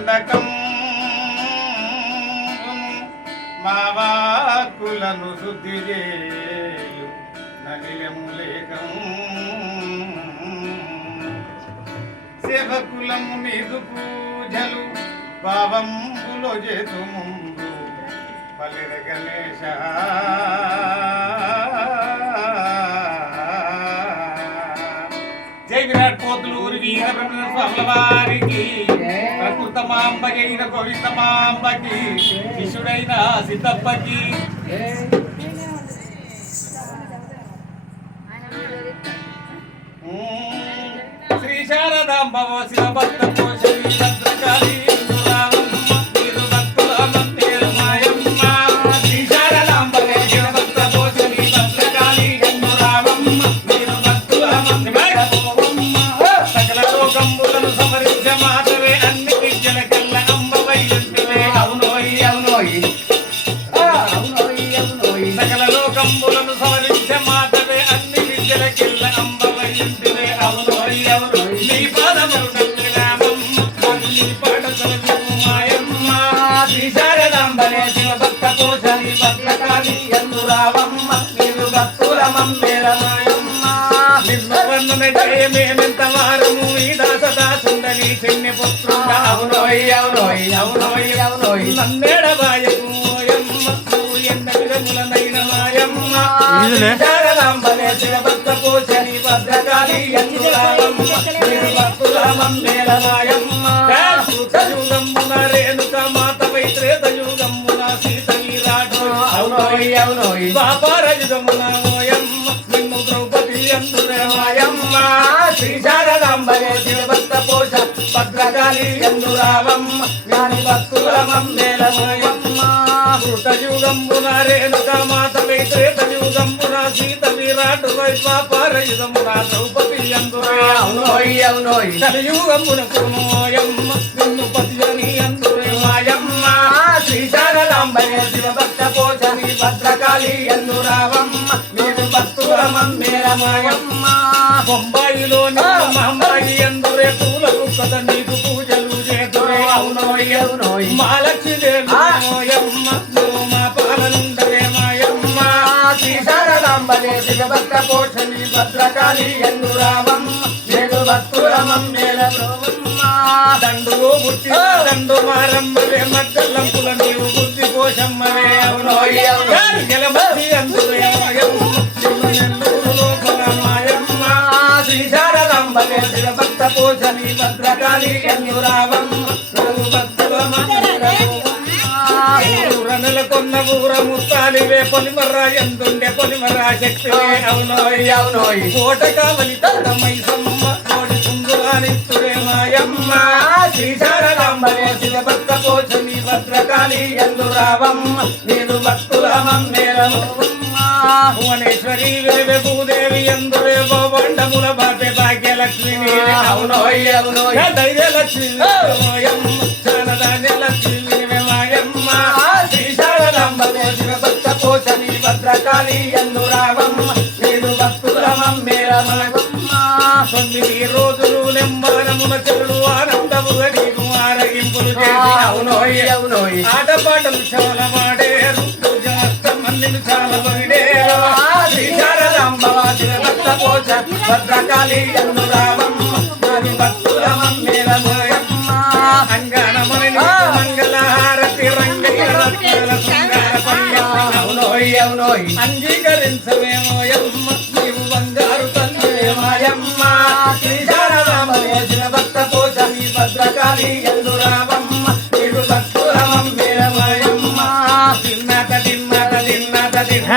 దండకం మావాకులను శుద్ధి చేయు నలియములేకం సేవకులము నీదు పూజలు భావంబులో చేతు ముందు పలిర గణేశ జై విరాట్ పోతులూరు వీరబ్రహ్మ స్వాముల వారికి ప్రకృతమాంబగైన గోవిందమాంబకి శిష్యుడైన సిద్ధప్పకి శ్రీ శారదాంబ శివభక్త పోషణి భద్రకాళి మేమెంత వారము ఈ దాసదాసుండని చెన్ని పుత్రుండ అవునోయ్ అవునోయ్ అవునోయ్ అవునోయ్ నన్నేడబాయకు ఓయమ్మ నువ్వు ఎన్న విధములనైన మాయమ్మ శారదాంబలే శివభక్త పోషణి భద్రకాళి ఎందురావమ్మ భక్తులమమ్మేల మాయమ్మ యుగమ్మున రేణుక మాతవై త్రేతయుగమ్మున సీత విరాటు అవునోయ్ అవునోయ్ పాపార యుగమున ఓయమ్మ నిన్ను ద్రౌపది ఎందురే మాయమ్మ శ్రీ శారదాంబలే శివభక్త పోష భద్రకాళి ఎందురావమ్మ జ్ఞాని భక్తులమమ్మేల మాయమ్మ కృతయుగంబున రేణుక మాతవై త్రేతయుగంబున సీత విరాటు వై పాపార యుగమున ద్రౌపది ఎందురే అవునోయ్ అవునోయ్ కలియుగంబున కుమోయమ్మ నిన్ను పతియని ఎందురే మాయమ్మ శ్రీ శారదాంబలే శివభక్త పోషణి భద్రకాళి ఎందురావమ్మ మీరు భక్తులమమ్మేల మాయమ్మ బొంబాయిలో మహమ్మాయి ఎందురే పూలకు కథ నీకు పూజలు చేతురే అవునోయ్ అవునోయ్ మహాలక్ష్మీదేవమ్మ నువ్వు మా పాలనుండరే మాయమ్మ శ్రీ శారదాంబలే శివభక్త పోషణి భద్రకాళి ఎందురావమ్మ నేను భక్తులమమ్మేల దండులో బుట్టి దండు మారమ్మలే మద్దలంపుల నీవు బుద్ధి పోషమ్మలే అవునోయ్ గెలమతి అందురే మాయమ్మ శ్రీ శారదాంబలే శివభక్త పోషణి భద్రకాళి ఎందురావమ్మ కొన్న ఊర ముత్తాలివే పొలిమర్రా ఎందుండే పొలిమర్రా శక్తివే అవునోయ్ అవునోయ్ కోట కావలి మైసమ్మ కోడి కుంగులానిత్తుడే మాయమ్మ శ్రీ శారదాంబలే శివభక్త పోషణి భద్రకాళి ఎందురావమ్మ నేను భక్తులమమ్మేల భువనేశ్వరి వేవే భూదేవి ఎందురే గోబండముల బాపే భాగ్యలక్ష్మి అవునోయ్ అవునోయ్ ధైర్యలక్ష్మి లక్ష్మి మాయమ్మ శ్రీ శారదాంబలే శివభక్త పోషణి భద్రకాళి ఎందురావమ్మ నేను భక్తులమమ్మేల మాయమ్మ 9 రోజులు నెమ్మరమున చెడు ఆనందముగా నీకు ఆరగింపులు చేసి అవునోయ్ అవునోయ్ ఆటపాటలు చాలా మాడేరు మందిని చాలా పొగిడేరు శ్రీ శారదాంబ శివభక్త పోష భద్రకాళి ఎందురావమ్మ నేను భక్తులమమ్మేల మాయమ్మ అంగనమని మంగళహారతి రంగయ్య అవునోయ్ అవునోయ్ అంగీకరించవేమోయమ్మ నీవు బంగారు తండ్రి మాయమ్మ శ్రీ శారదాంబలే శివభక్త పోషణి భద్రకాళి ఎందురావమ్మ నీవు భక్తులమమ్మేల మాయమ్మ తిన్నత తిన్నత తిన్నత తిన్న